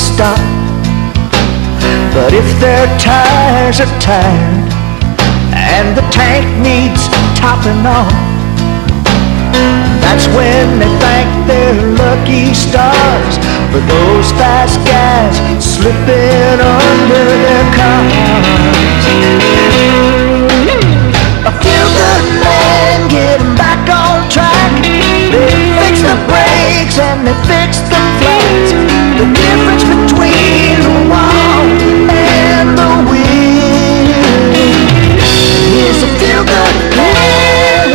stop. But if their tires are tired and the tank needs topping off, that's when they thank their lucky stars for those fast guys slipping under their cars. A few good men getting back on track. They fix the brakes and they fix the flats. The difference between the wall and the wheel is a few good men.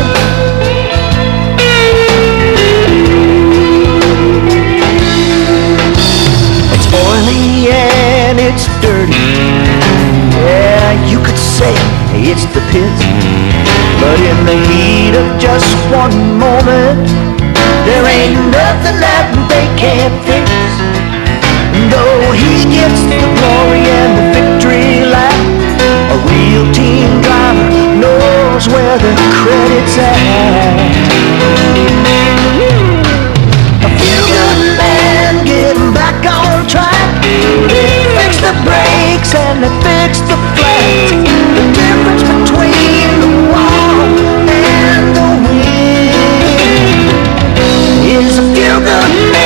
It's oily and it's dirty. Yeah, you could say it's the pits. But in the heat of just one moment, there ain't nothing that they can't fix. Though he gets the glory and the victory lap, a real team driver knows where the credit's at. A few good men getting back on track. They fix the brakes and they fix the flats. The difference between the wall and the wheel is a few good men.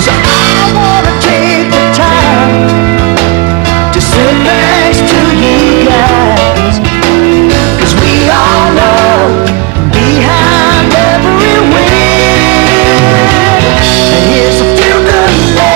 So I wanna take the time to say thanks to you guys, 'cause we all know behind every win is a few good men.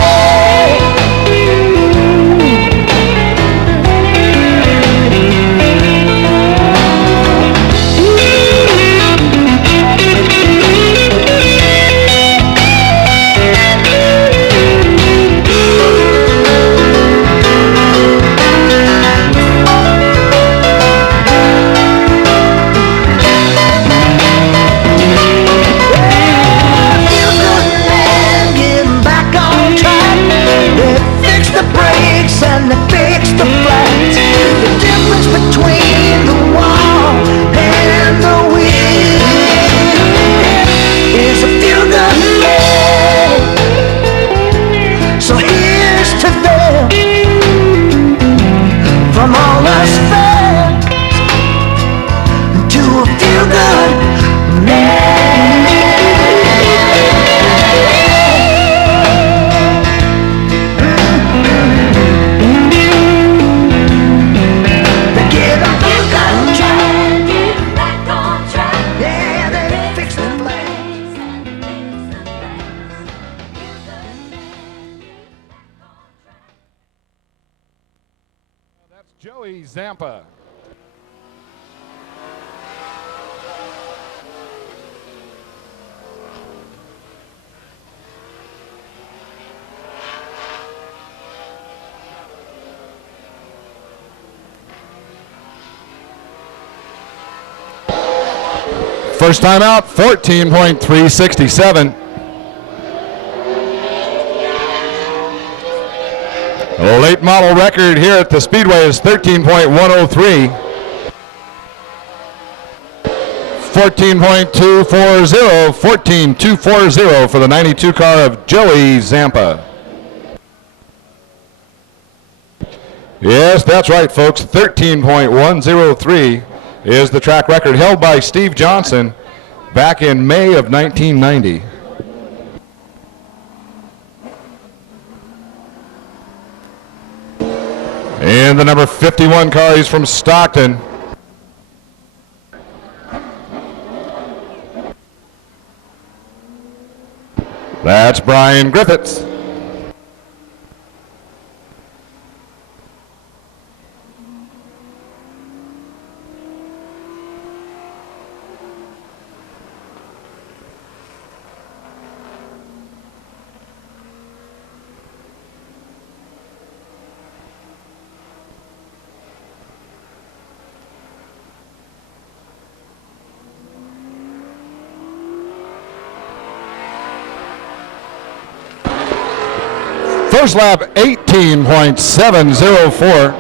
And they fix the flats. The difference between the wall and the wheel is a few good men. So here's to them from all us fans, to a few good men. Joey Zampa. First time out, 14.367. Late model record here at the Speedway is 13.103. 14.240, 14.240 for the 92 car of Joey Zampa. Yes, that's right, folks. 13.103 is the track record held by Steve Johnson back in May of 1990. And the number 51 car, he's from Stockton. That's Brian Griffiths. First lap, 18.704.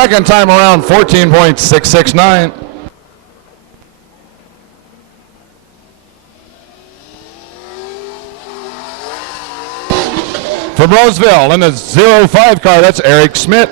Second time around, 14.669. From Roseville in the 05 car, that's Eric Schmidt.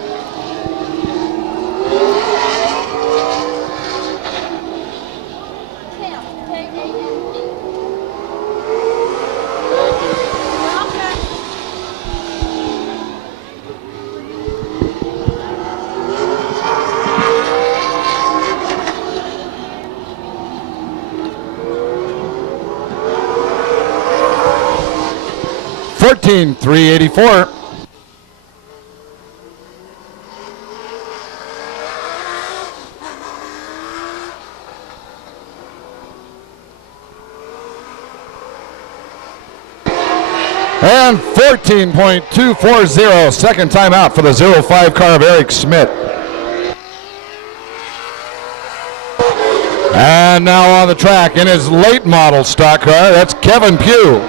$14,384. And 14.240, second time out for the 05 car of Eric Schmidt. And now on the track in his late model stock car, that's Kevin Pugh.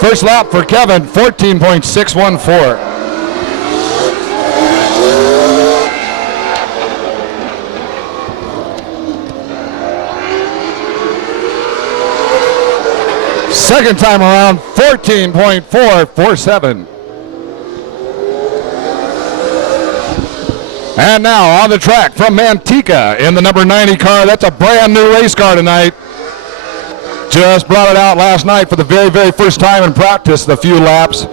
First lap for Kevin, 14.614. Second time around, 14.447. And now on the track from Manteca in the number 90 car. That's a brand new race car tonight. Just brought it out last night for the very, very first time in practice, a few laps.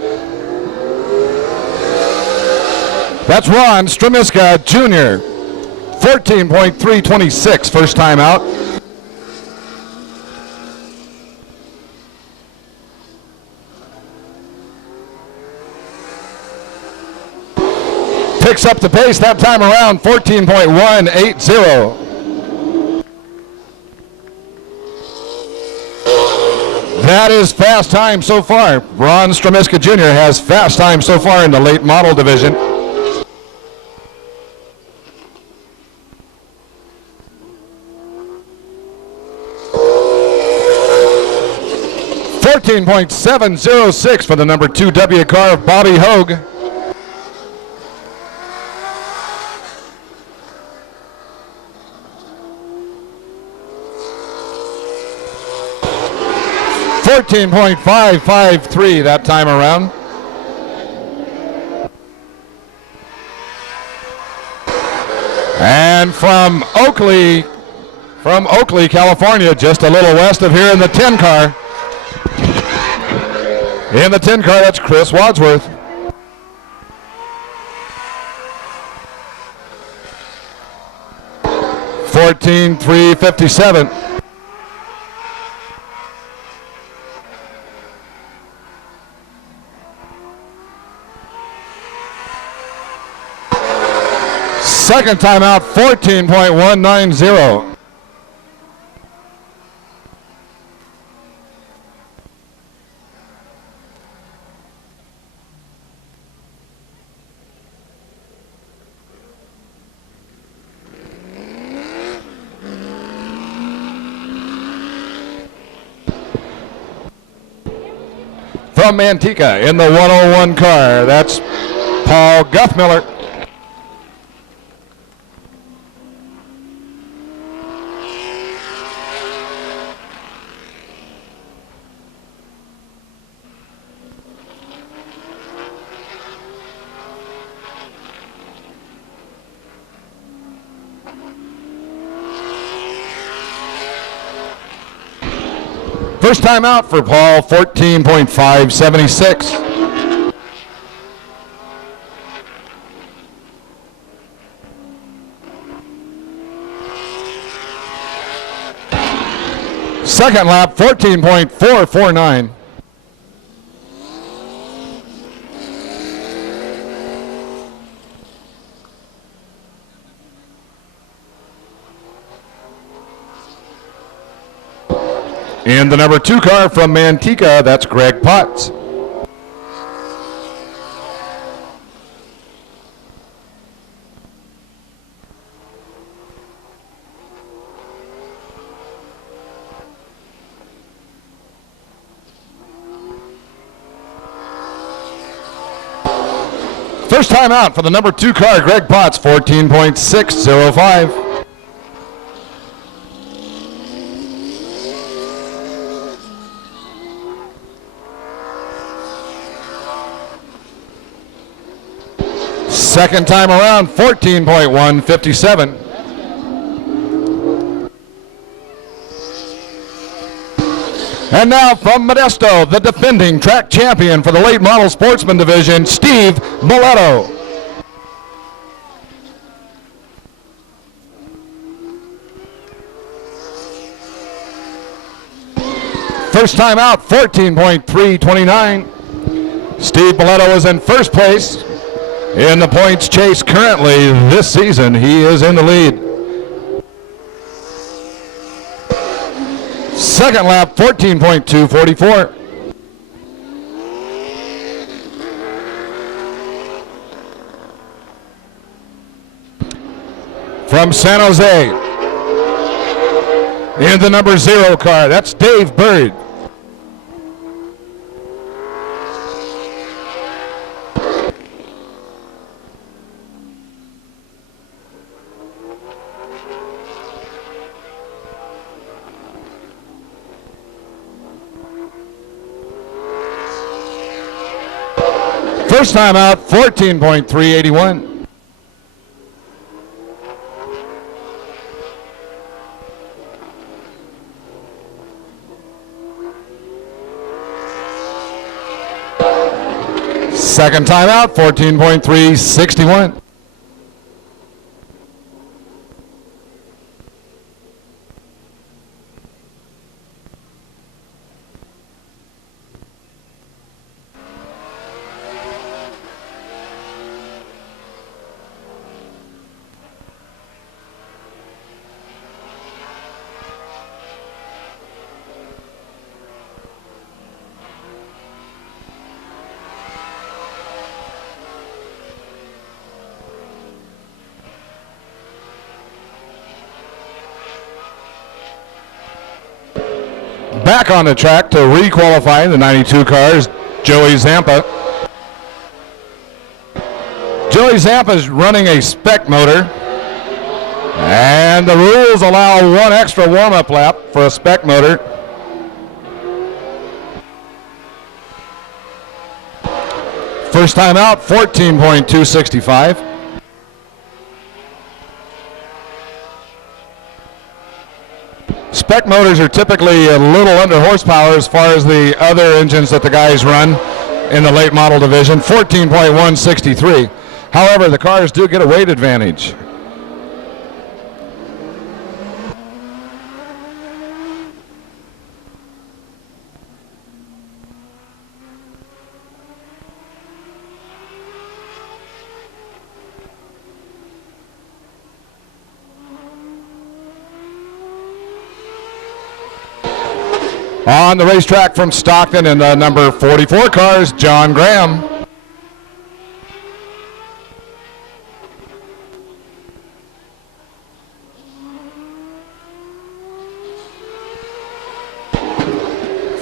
That's Ron Stramiska Jr. 14.326, first time out. Picks up the pace that time around, 14.180. That is fast time so far. Ron Stramiska Jr. has fast time so far in the late model division. $14.706 for the number 2W car of Bobby Hogue. $14.553 that time around. And from Oakley, California, just a little west of here in the 10 car. In the 10 car, that's Chris Wadsworth. $14,357. Second time out, 14.190. From Manteca in the 101 car, that's Paul Guthmiller. First time out for Paul, 14.576. Second lap, 14.449. In the number 2 car from Manteca, that's Greg Potts. First time out for the number 2 car, Greg Potts, 14.605. Second time around, 14.157. And now from Modesto, the defending track champion for the late model sportsman division, Steve Miletto. First time out, 14.329. Steve Miletto is in first place in the points chase currently this season. He is in the lead. Second lap, 14.244. From San Jose, in the number 0 car, that's Dave Bird. First time out, 14.381. Second time out, 14.361. Back on the track to re-qualify the 92 cars, Joey Zampa. Joey Zampa is running a spec motor, and the rules allow one extra warm-up lap for a spec motor. First time out, 14.265. Spec motors are typically a little under horsepower as far as the other engines that the guys run in the late model division, 14.163. However, the cars do get a weight advantage. On the racetrack from Stockton in the number 44 cars, John Graham.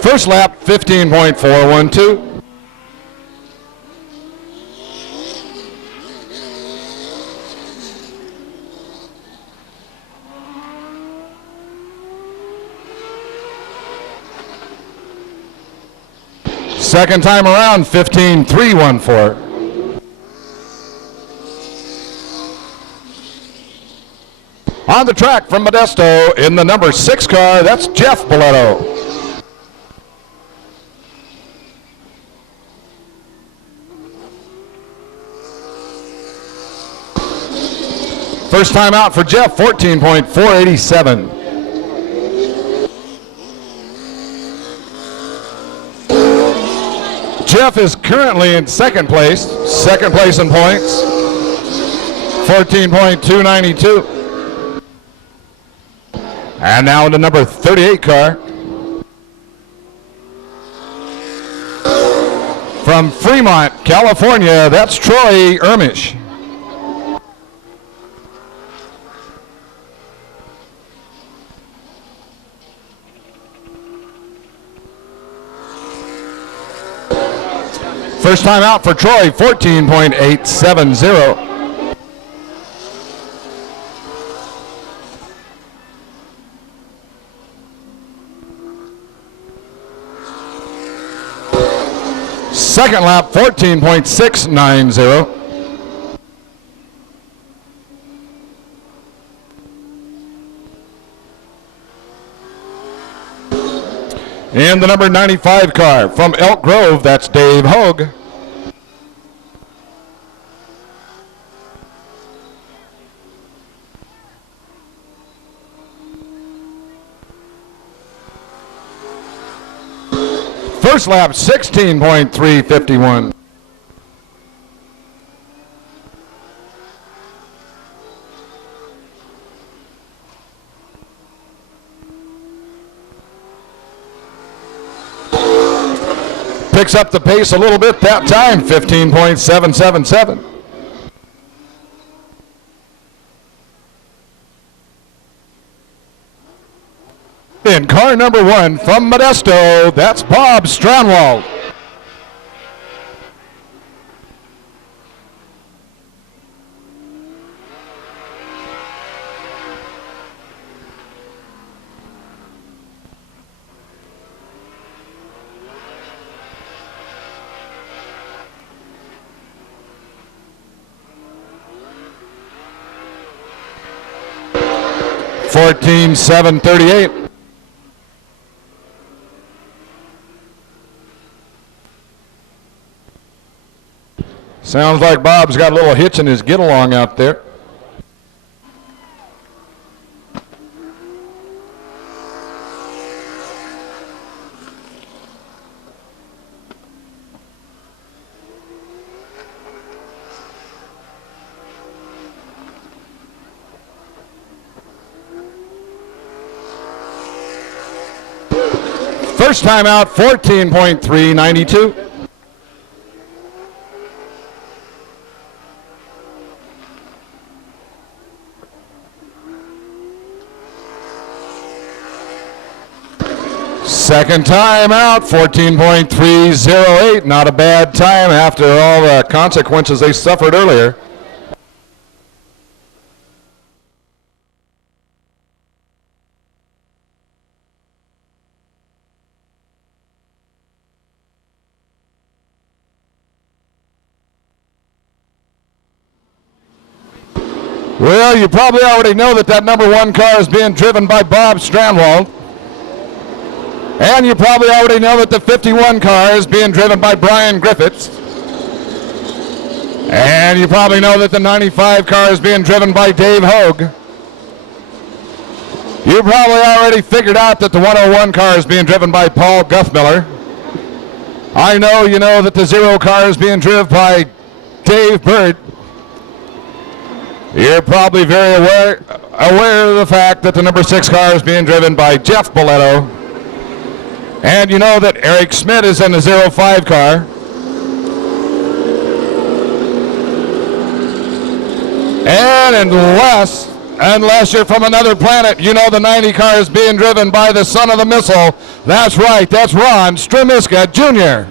First lap, 15.412. Second time around, 15.314. On the track from Modesto in the number 6 car, that's Jeff Miletto. First time out for Jeff, 14.487. Jeff is currently in second place in points, 14.292. And now in the number 38 car. From Fremont, California, that's Troy Ermish. First time out for Troy, 14.870. Second lap, 14.690. And the number 95 car from Elk Grove, that's Dave Hogue. First lap, 16.351. Picks up the pace a little bit that time, 15.777. In car number 1 from Modesto, that's Bob Stranwald. $14,738. Sounds like Bob's got a little hitch in his get-along out there. First time out, 14.392. Second time out, 14.308. Not a bad time after all the consequences they suffered earlier. Well, you probably already know that number 1 car is being driven by Bob Stranwald. And you probably already know that the 51 car is being driven by Brian Griffiths. And you probably know that the 95 car is being driven by Dave Hogue. You probably already figured out that the 101 car is being driven by Paul Guthmiller. I know you know that the 0 car is being driven by Dave Bird. You're probably very aware of the fact that the number 6 car is being driven by Jeff Boletto. And you know that Eric Schmidt is in the 05 car. And unless you're from another planet, you know the 90 car is being driven by the son of the missile. That's right, that's Ron Stremiska Jr.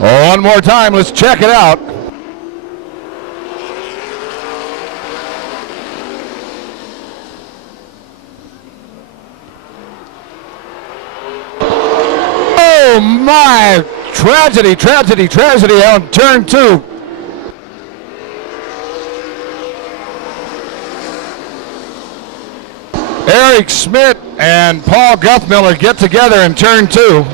One more time, let's check it out. Oh my, tragedy on turn 2. Eric Schmidt and Paul Guthmiller get together in turn 2.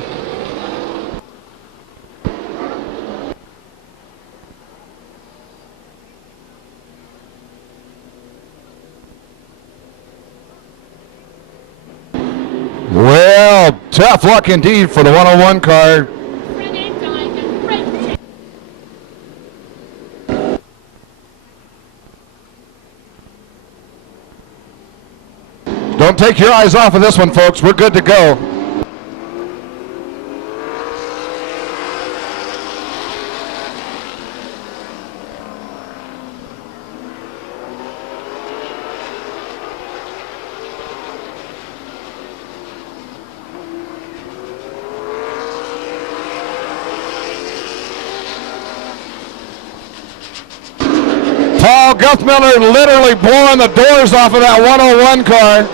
Well, tough luck indeed for the 101 car. Don't take your eyes off of this one, folks. We're good to go. Guthmiller literally blowing the doors off of that 101 car.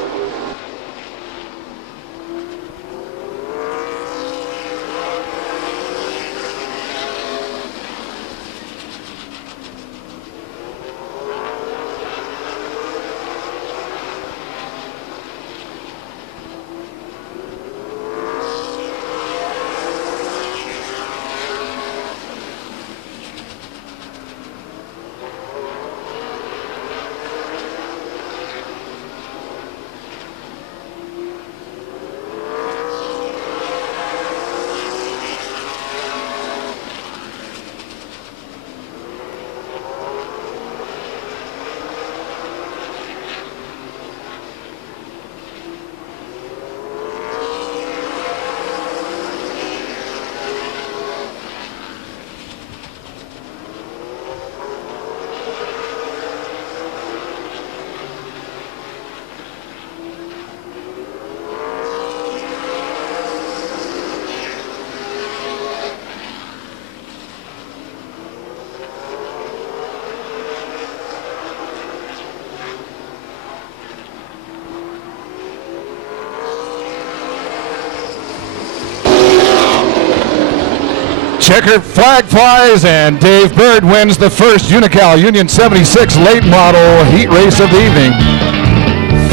Checkered flag flies, and Dave Bird wins the first Unocal Union 76 late model heat race of the evening.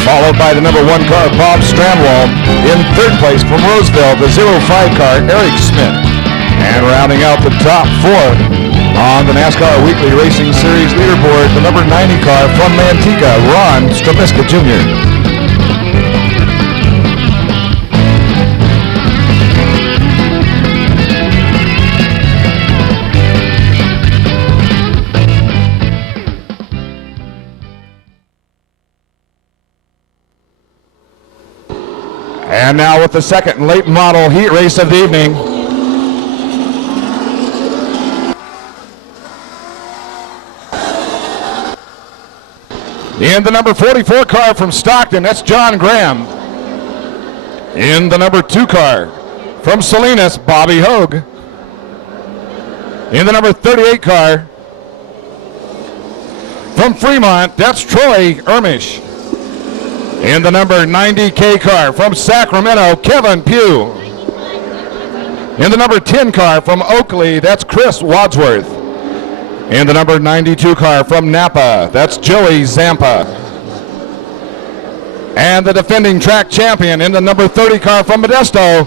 Followed by the number 1 car, Bob Strandwald. In third place from Roseville, the 05 car, Eric Smith. And rounding out the top 4 on the NASCAR Weekly Racing Series leaderboard, the number 90 car from Manteca, Ron Straviska Jr. And now with the second late model heat race of the evening. In the number 44 car from Stockton, that's John Graham. In the number 2 car from Salinas, Bobby Hogue. In the number 38 car from Fremont, that's Troy Ermish. In the number 90K car from Sacramento, Kevin Pugh. In the number 10 car from Oakley, that's Chris Wadsworth. In the number 92 car from Napa, that's Joey Zampa. And the defending track champion in the number 30 car from Modesto,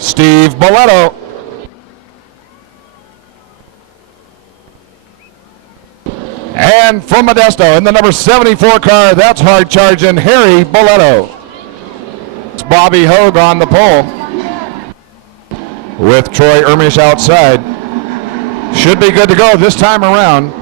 Steve Boletto. And from Modesto, in the number 74 car, that's hard charging Harry Boletto. It's Bobby Hogue on the pole with Troy Ermish outside. Should be good to go this time around.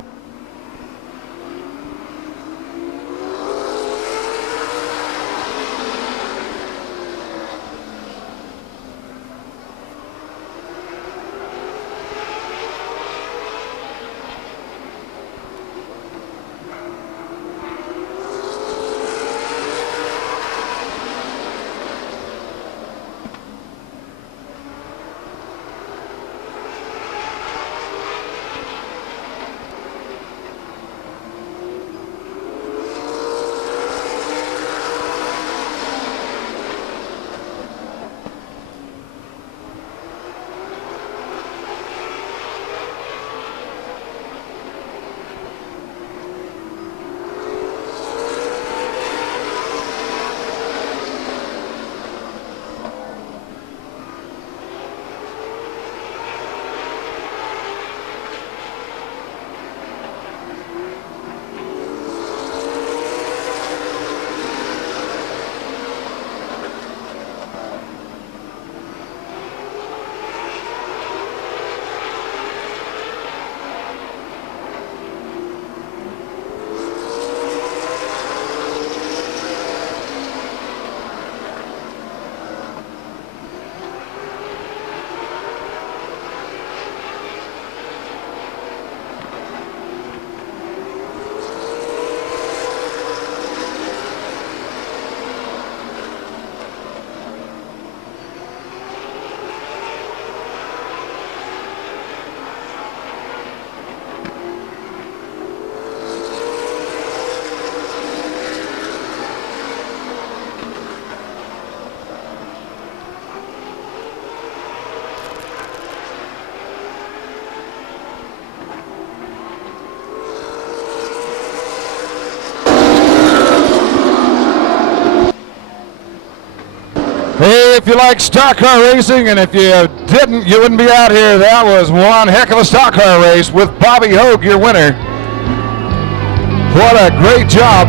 if you like stock car racing, and if you didn't, you wouldn't be out here. That was one heck of a stock car race with Bobby Hogue, your winner. What a great job.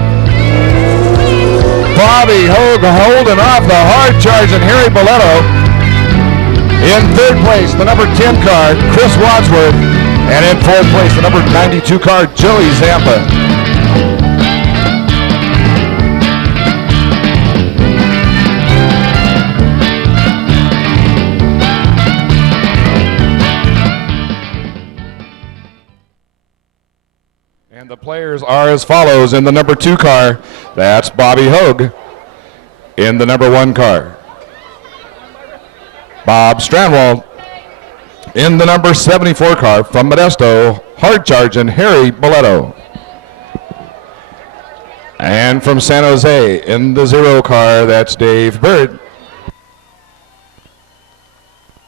Bobby Hogue holding off the hard-charging Harry Boletto. In third place, the number 10 car, Chris Wadsworth. And in fourth place, the number 92 car, Joey Zampa. And the players are as follows. In the number 2 car, that's Bobby Hogue. In the number 1 car, Bob Strandwald. In the number 74 car from Modesto, hard-charging Harry Boletto. And from San Jose, in the 0 car, that's Dave Bird.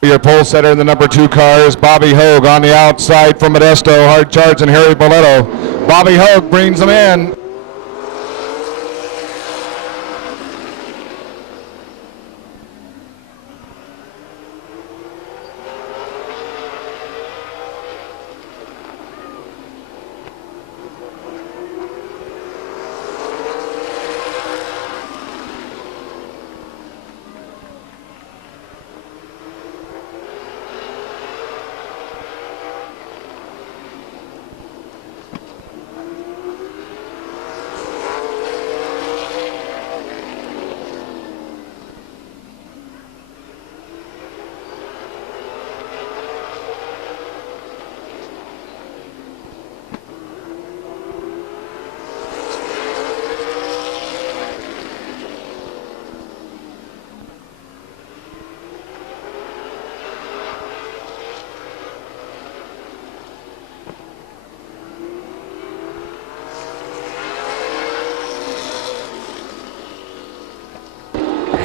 Your pole setter in the number 2 car is Bobby Hogue. On the outside from Modesto, hard-charging Harry Boletto. Bobby Hogue brings them in.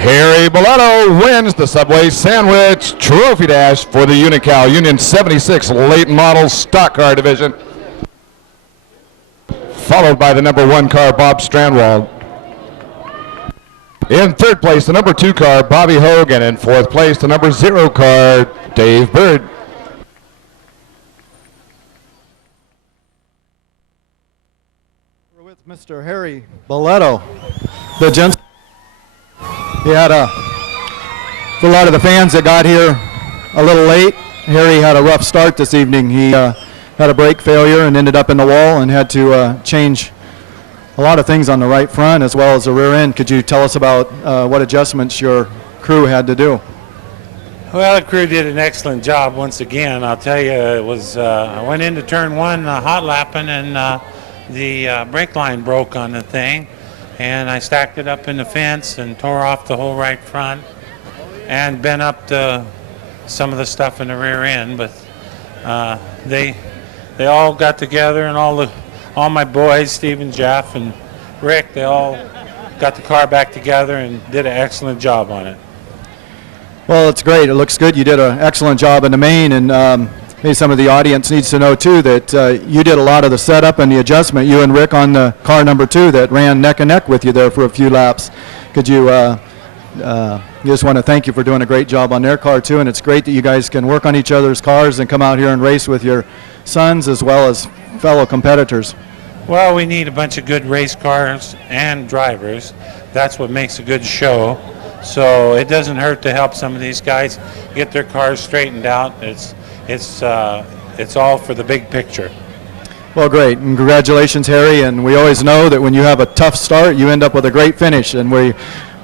Harry Boletto wins the Subway Sandwich Trophy Dash for the Unical Union 76 late model stock car division. Followed by the number 1 car, Bob Strandwald. In third place, the number 2 car, Bobby Hogue. And in fourth place, the number 0 car, Dave Bird. We're with Mr. Harry Boletto, the gents. He had for a lot of the fans that got here a little late, Harry had a rough start this evening. He had a brake failure and ended up in the wall and had to change a lot of things on the right front as well as the rear end. Could you tell us about what adjustments your crew had to do? Well, the crew did an excellent job once again. I'll tell you, it was I went into turn 1 hot lapping, and the brake line broke on the thing, and I stacked it up in the fence and tore off the whole right front and bent up some of the stuff in the rear end. But they all got together, and all my boys, Steve and Jeff and Rick, they all got the car back together and did an excellent job on it. Well, it's great. It looks good. You did an excellent job in the main, and maybe some of the audience needs to know, too, that you did a lot of the setup and the adjustment, you and Rick, on the car number 2 that ran neck and neck with you there for a few laps. Could you just want to thank you for doing a great job on their car, too, and it's great that you guys can work on each other's cars and come out here and race with your sons as well as fellow competitors. Well, we need a bunch of good race cars and drivers. That's what makes a good show. So it doesn't hurt to help some of these guys get their cars straightened out. It's all for the big picture. Well, great, and congratulations, Harry. And we always know that when you have a tough start, you end up with a great finish. And we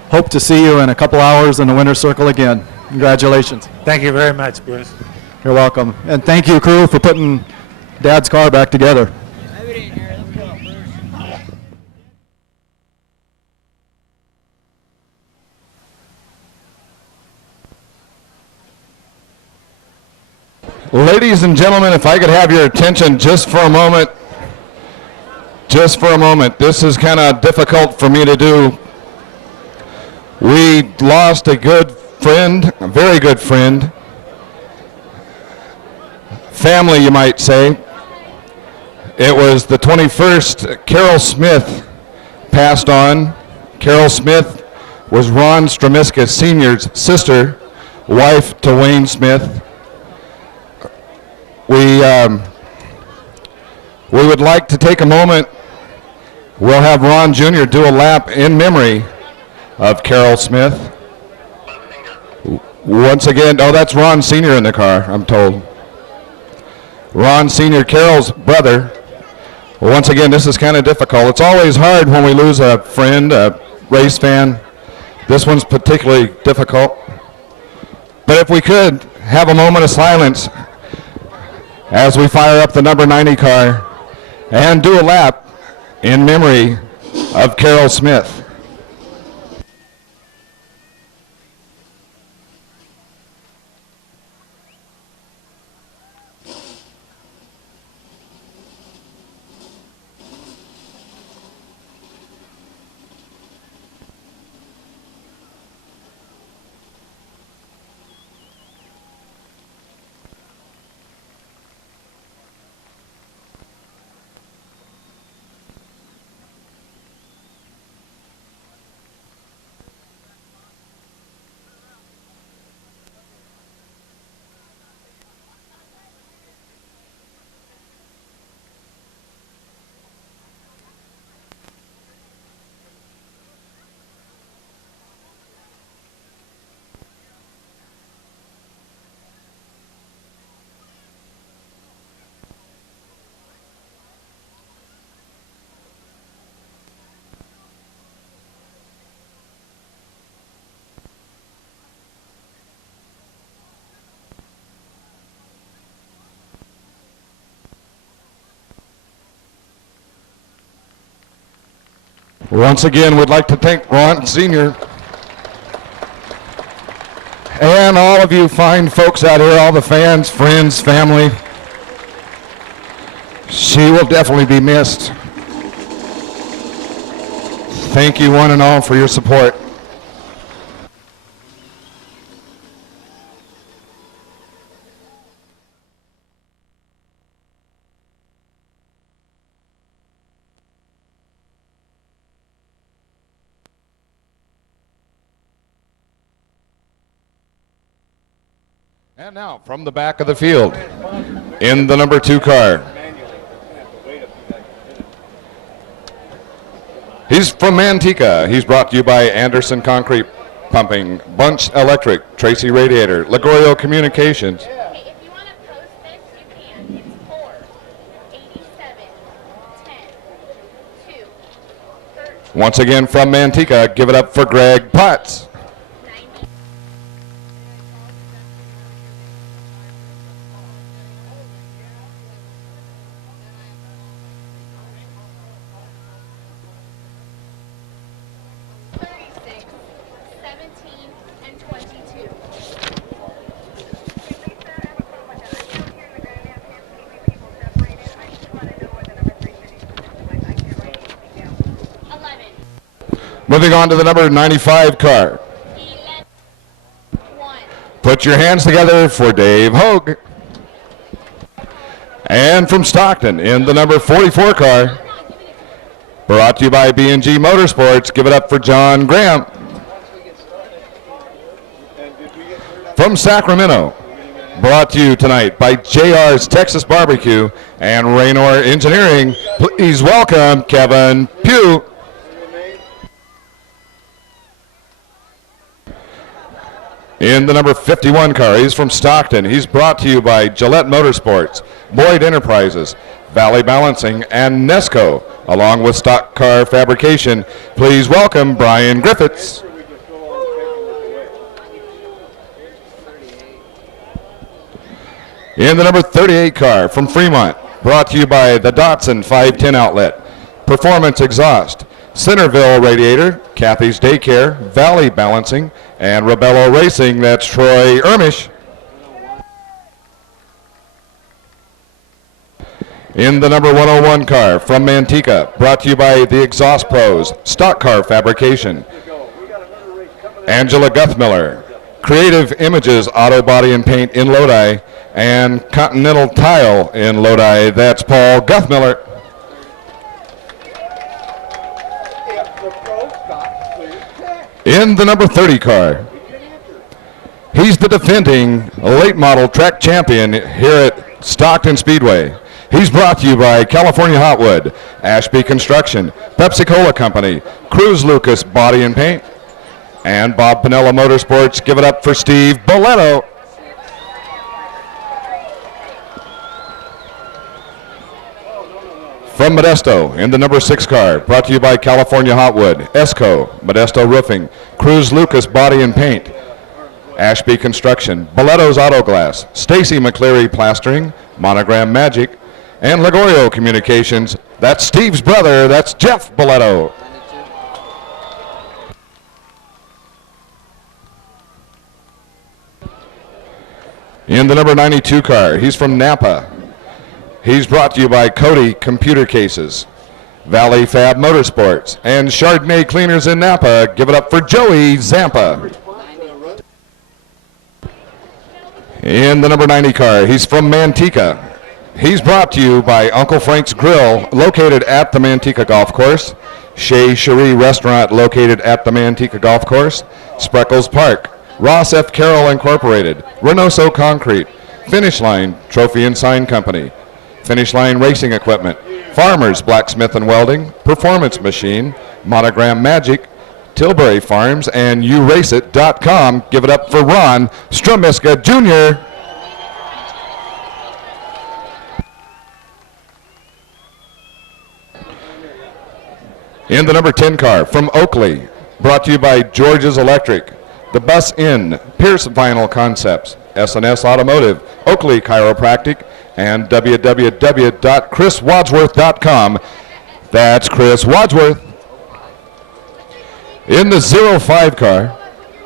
hope to see you in a couple hours in the winner's circle again. Congratulations. Thank you very much, Bruce. You're welcome. And thank you, crew, for putting Dad's car back together. Ladies and gentlemen, if I could have your attention just for a moment. Just for a moment. This is kind of difficult for me to do. We lost a good friend, a very good friend. Family, you might say. It was the 21st. Carol Smith passed on. Carol Smith was Ron Stramiska Sr.'s sister, wife to Wayne Smith. We would like to take a moment. We'll have Ron Jr. do a lap in memory of Carol Smith. Once again, oh, that's Ron Sr. in the car, I'm told. Ron Sr., Carol's brother. Well, once again, this is kind of difficult. It's always hard when we lose a friend, a race fan. This one's particularly difficult. But if we could have a moment of silence as we fire up the number 90 car and do a lap in memory of Carol Smith. Once again, we'd like to thank Ron Sr. and all of you fine folks out here, all the fans, friends, family. She will definitely be missed. Thank you one and all for your support. And now, from the back of the field, in the number 2 car. He's from Manteca. He's brought to you by Anderson Concrete Pumping, Bunch Electric, Tracy Radiator, Ligorio Communications. Okay, if you want to post this, you can. It's 4, 87, 10, 2, 13. Once again, from Manteca, give it up for Greg Potts. Moving on to the number 95 car. 1. Put your hands together for Dave Hogue. And from Stockton, in the number 44 car, brought to you by B&G Motorsports, give it up for John Graham. From Sacramento, brought to you tonight by JR's Texas Barbecue and Raynor Engineering, please welcome Kevin Pugh. In the number 51 car, he's from Stockton. He's brought to you by Gillette Motorsports, Boyd Enterprises, Valley Balancing, and Nesco, along with Stock Car Fabrication. Please welcome Brian Griffiths. In the number 38 car, from Fremont, brought to you by the Datsun 510 Outlet, Performance Exhaust, Centerville Radiator, Kathy's Daycare, Valley Balancing, and Rebello Racing. That's Troy Ermish. In the number 101 car, from Manteca, brought to you by the Exhaust Pros, Stock Car Fabrication, Angela Guthmiller, Creative Images Auto Body and Paint in Lodi, and Continental Tile in Lodi. That's Paul Guthmiller. In the number 30 car, he's the defending late model track champion here at Stockton Speedway. He's brought to you by California Hotwood, Ashby Construction, Pepsi-Cola Company, Cruz Lucas Body and Paint, and Bob Pinella Motorsports. Give it up for Steve Boletto. From Modesto, in the number 6 car, brought to you by California Hotwood, Esco, Modesto Roofing, Cruz Lucas Body and Paint, Ashby Construction, Boletto's Auto Glass, Stacy McCleary Plastering, Monogram Magic, and Ligorio Communications. That's Steve's brother, that's Jeff Boletto. In the number 92 car, he's from Napa. He's brought to you by Cody Computer Cases, Valley Fab Motorsports, and Chardonnay Cleaners in Napa. Give it up for Joey Zampa. In the number 90 car, he's from Manteca. He's brought to you by Uncle Frank's Grill, located at the Manteca Golf Course, Chez Cherie Restaurant, located at the Manteca Golf Course, Spreckles Park, Ross F. Carroll Incorporated, Reynoso Concrete, Finish Line Trophy and Sign Company, Finish Line Racing Equipment, Farmers Blacksmith and Welding, Performance Machine, Monogram Magic, Tilbury Farms, and YouRaceIt.com. Give it up for Ron Stromiska Jr. In the number 10 car, from Oakley, brought to you by George's Electric, The Bus Inn, Pierce Vinyl Concepts, S&S Automotive, Oakley Chiropractic, and www.chriswadsworth.com. That's Chris Wadsworth. In the 05 car,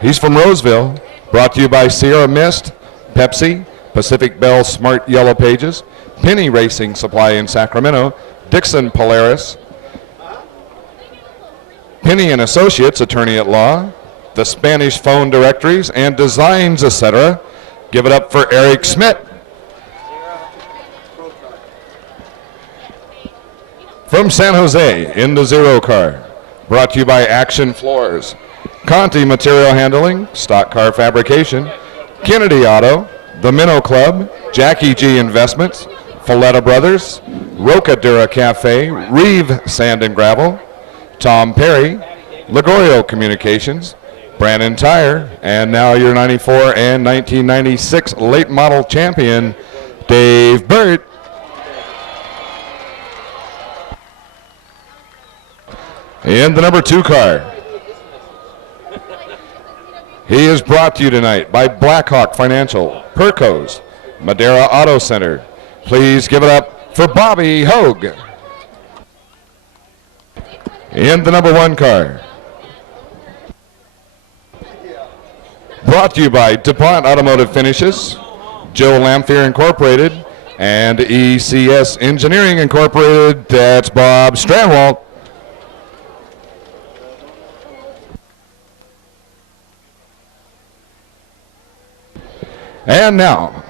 he's from Roseville, brought to you by Sierra Mist, Pepsi, Pacific Bell Smart Yellow Pages, Penny Racing Supply in Sacramento, Dixon Polaris, Penny and Associates, Attorney at Law, the Spanish Phone Directories, and Designs, etc. Give it up for Eric Schmidt. From San Jose, in the 0 car, brought to you by Action Floors, Conti Material Handling, Stock Car Fabrication, Kennedy Auto, The Minnow Club, Jackie G Investments, Folletta Brothers, Rocadura Cafe, Reeve Sand and Gravel, Tom Perry, Ligorio Communications, Brandon Tire, and now your 94 and 1996 late model champion, Dave Burt. In the number 2 car, he is brought to you tonight by Blackhawk Financial, Perco's, Madera Auto Center. Please give it up for Bobby Hogue. In the number 1 car, brought to you by DuPont Automotive Finishes, Joe Lamphere Incorporated, and ECS Engineering Incorporated. That's Bob Stranwalt. And now,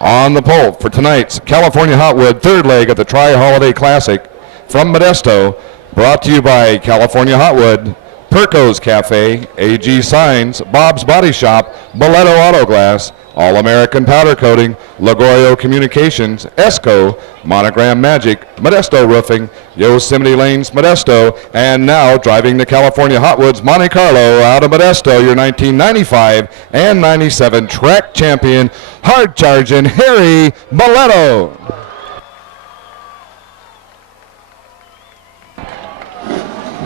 on the pole for tonight's California Hotwood third leg of the Tri-Holiday Classic from Modesto, brought to you by California Hotwood, Perco's Cafe, AG Signs, Bob's Body Shop, Boletto Auto Glass, All-American Powder Coating, Ligorio Communications, Esco, Monogram Magic, Modesto Roofing, Yosemite Lanes Modesto, and now driving the California Hotwoods Monte Carlo out of Modesto, your 1995 and 97 track champion, hard charging Harry Boletto.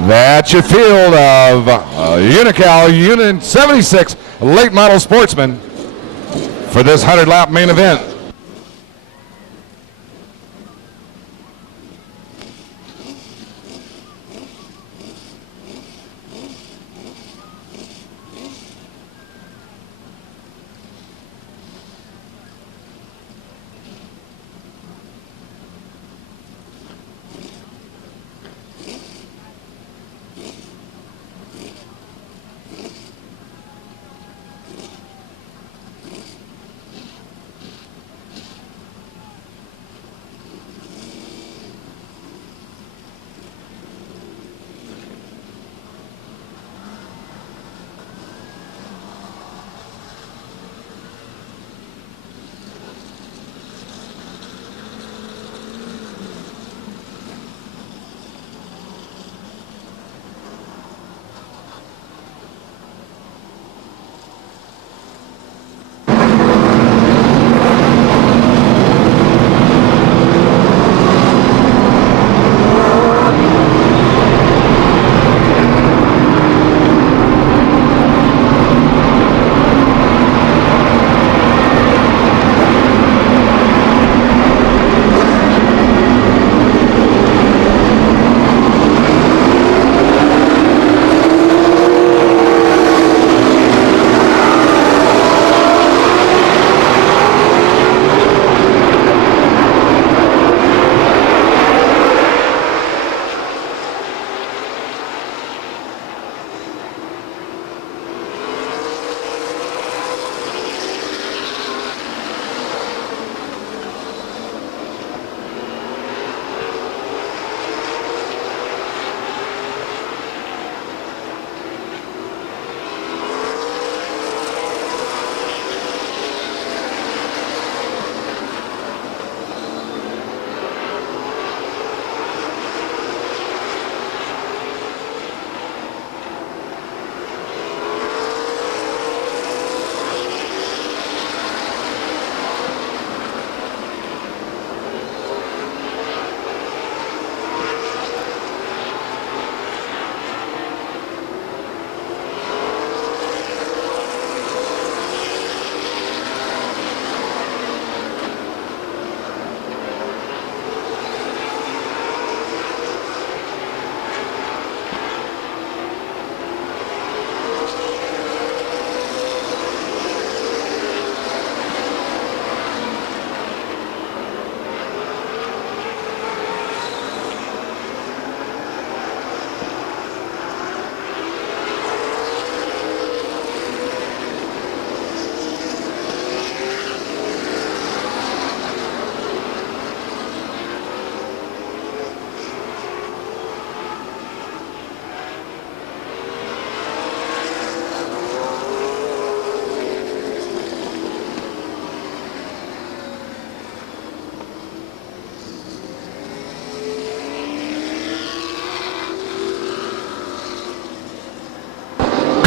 That's your field of Unical Unit 76 late model sportsmen for this 100-lap main event.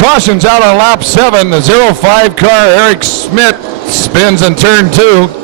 Cautions out on lap 7. The 05 car, Eric Schmidt, spins in turn 2.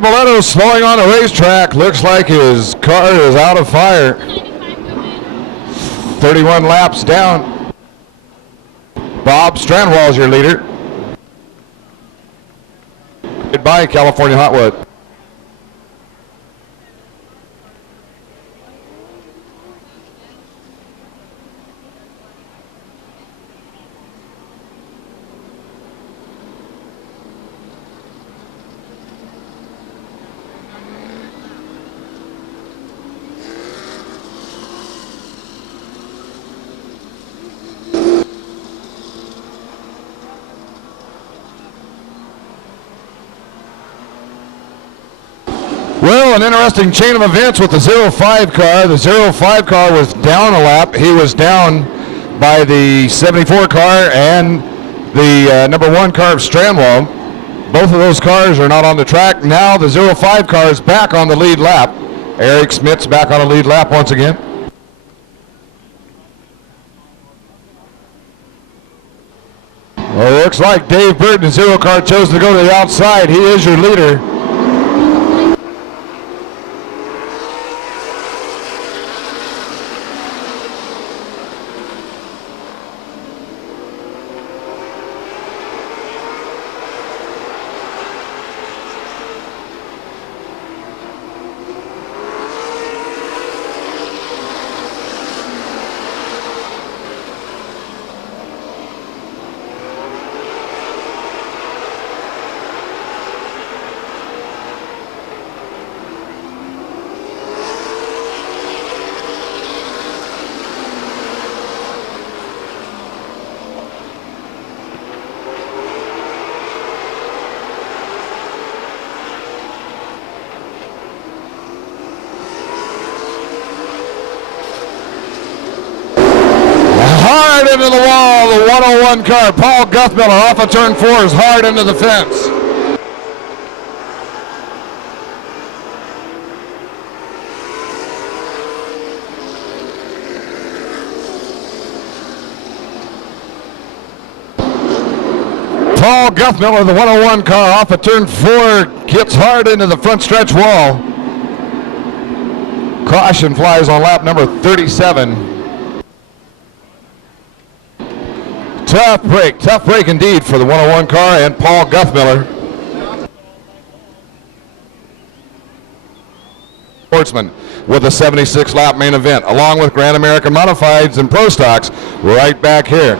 Boletto slowing on the racetrack. Looks like his car is out of fire. 31 laps down. Bob Strandwall is your leader. Goodbye, California Hotwood. Well, an interesting chain of events with the 05 car. The 05 car was down a lap. He was down by the 74 car and the number 1 car of Strandwall. Both of those cars are not on the track. Now the 05 car is back on the lead lap. Eric Smith's back on the lead lap once again. Well, it looks like Dave Bird in 0 car chose to go to the outside. He is your leader. Hard into the wall, the 101 car. Paul Guthmiller off of turn 4 is hard into the fence. Paul Guthmiller, the 101 car, off of turn 4, gets hard into the front stretch wall. Caution flies on lap number 37. Tough break indeed for the 101 car and Paul Guthmiller. Sportsmen with a 76 lap main event, along with Grand American Modifieds and Pro Stocks, right back here.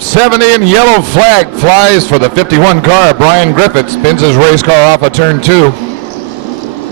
lap 70 and yellow flag flies for the 51 car. Brian Griffiths spins his race car off of turn 2.